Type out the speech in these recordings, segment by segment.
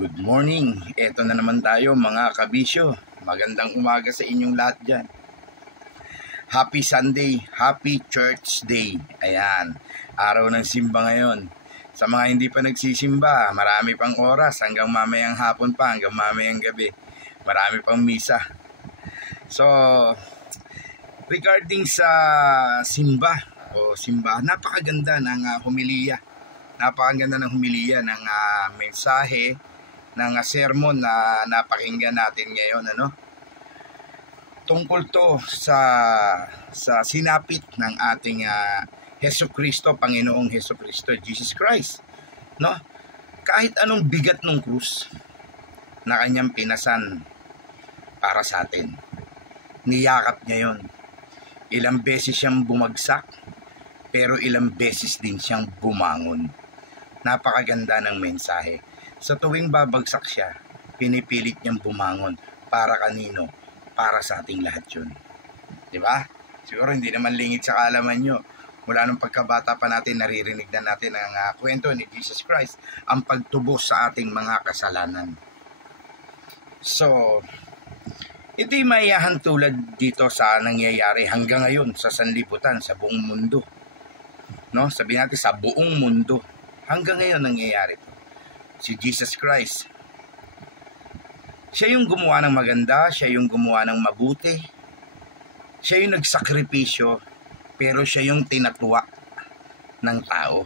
Good morning. Eto na naman tayo mga kabisyo. Magandang umaga sa inyong lahat dyan. Happy Sunday, Happy Church Day. Ayan, araw ng simba ngayon. Sa mga hindi pa nagsisimba, marami pang oras hanggang mamayang hapon pa, hanggang mamayang gabi. Marami pang misa. So, regarding sa simba, napakaganda ng homilya. Napakaganda ng homilya ng mensahe ng sermon na napakinggan natin ngayon, tungkol to sa sinapit ng ating Hesukristo, Panginoong Hesukristo, Jesus Christ, kahit anong bigat ng krus na kanyang pinasan para sa atin, niyakap niya yon. Ilang beses siyang bumagsak, pero ilang beses din siyang bumangon. Napakaganda ng mensahe. Sa tuwing babagsak siya, pinipilit niyang bumangon. Para kanino? Para sa ating lahat yun. Diba? Siguro hindi naman lingid sa kaalaman nyo. Mula nung pagkabata pa natin, naririnig na natin ang kwento ni Jesus Christ, ang pagtubos sa ating mga kasalanan. So, ito'y maiyahan tulad dito sa nangyayari hanggang ngayon sa sanlibutan, sa buong mundo. Sabihin natin sa buong mundo. Hanggang ngayon nangyayari ito. Si Jesus Christ. Siya yung gumawa ng maganda, siya yung gumawa ng mabuti. Siya yung nagsakripisyo, pero siya yung tinatuwa ng tao.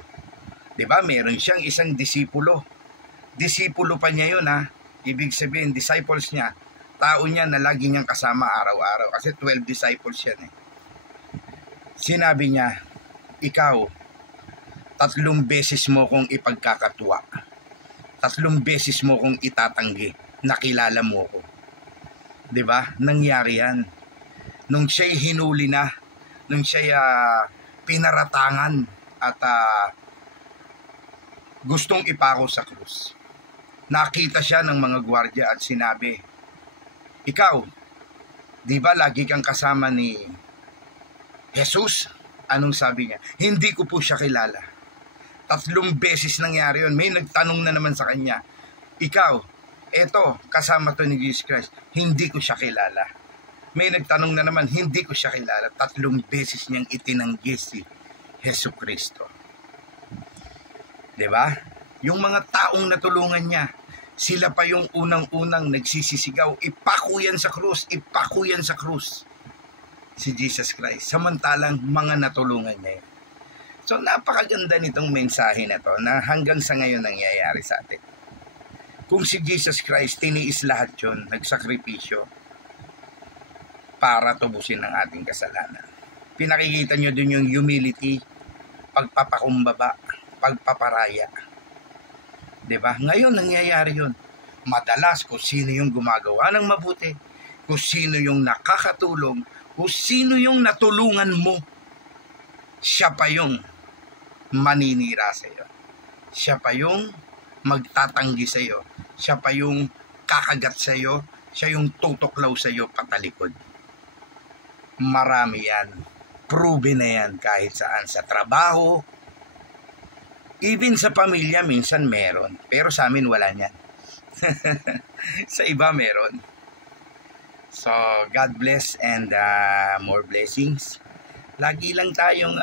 'Di ba? Meron siyang isang disipulo. Disipulo pa niya yun, Ibig sabihin, disciples niya. Tao niya na lagi niyang kasama araw-araw. Kasi 12 disciples yan Sinabi niya, ikaw, 3 beses mo kong ipagkakatuwa. 3 beses mo kong itatanggi. Nakilala mo ko. 'Di ba? Nangyari yan. Nung siya'y hinuli na, nung siya'y pinaratangan at gustong ipako sa krus. Nakita siya ng mga gwardiya at sinabi, ikaw, 'di ba lagi kang kasama ni Jesus? Anong sabi niya? Hindi ko po siya kilala. 3 beses nangyari yun. May nagtanong na naman sa kanya, ikaw, eto, kasama to ni Jesus Christ, hindi ko siya kilala. May nagtanong na naman, hindi ko siya kilala. 3 beses niyang itinanggi si Hesukristo. Diba? Yung mga taong natulungan niya, sila pa yung unang-unang nagsisisigaw, ipako yan sa krus, ipako yan sa krus. Si Jesus Christ. Samantalang mga natulungan niya yun. So napakaganda nitong mensahe na to na hanggang sa ngayon nangyayari sa atin. Kung si Jesus Christ tiniis lahat yun, nagsakripisyo para tubusin ang ating kasalanan. Pinakikita nyo dun yung humility, pagpapakumbaba, pagpaparaya. Diba? Ngayon nangyayari yun. Madalas kung sino yung gumagawa ng mabuti, kung sino yung nakakatulong, kung sino yung natulungan mo, siya pa yung maninira sa iyo. Siya pa yung magtatanggi sa iyo. Siya pa yung kakagat sa iyo. Siya yung tutuklaw sa iyo patalikod. Marami yan. Proven na yan kahit saan. Sa trabaho, even sa pamilya, minsan meron. Pero sa amin wala niyan. Sa iba meron. So, God bless and more blessings. Lagi lang tayong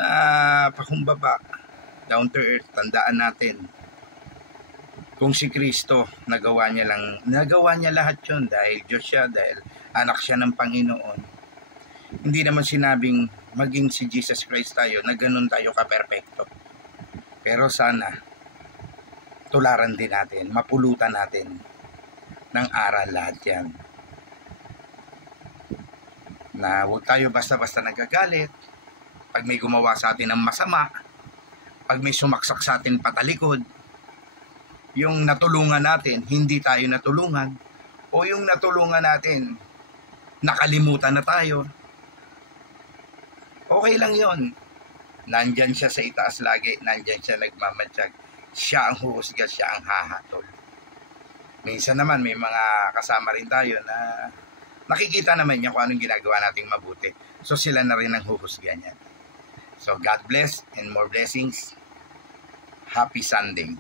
pakumbaba, down to earth. Tandaan natin, kung si Kristo, nagawa niya lahat yun dahil Diyos siya, dahil anak siya ng Panginoon. Hindi naman sinabing maging si Jesus Christ tayo, na ganun tayo ka-perfecto. Pero sana, tularan din natin, mapulutan natin ng aral lahat yan. Na huwag tayo basta-basta nagagalit pag may gumawa sa atin ng masama, pag may sumaksak sa atin patalikod, yung natulungan natin, hindi tayo natulungan, o yung natulungan natin, nakalimutan na tayo, okay lang yon. Nandyan siya sa itaas lagi, nandyan siya nagmamatsyag, siya ang huhusga, siya ang hahatol. Minsan naman may mga kasama rin tayo na nakikita naman niya kung anong ginagawa nating mabuti. So sila na rin ang huhusga niyan. So God bless and more blessings. Happy Sunday.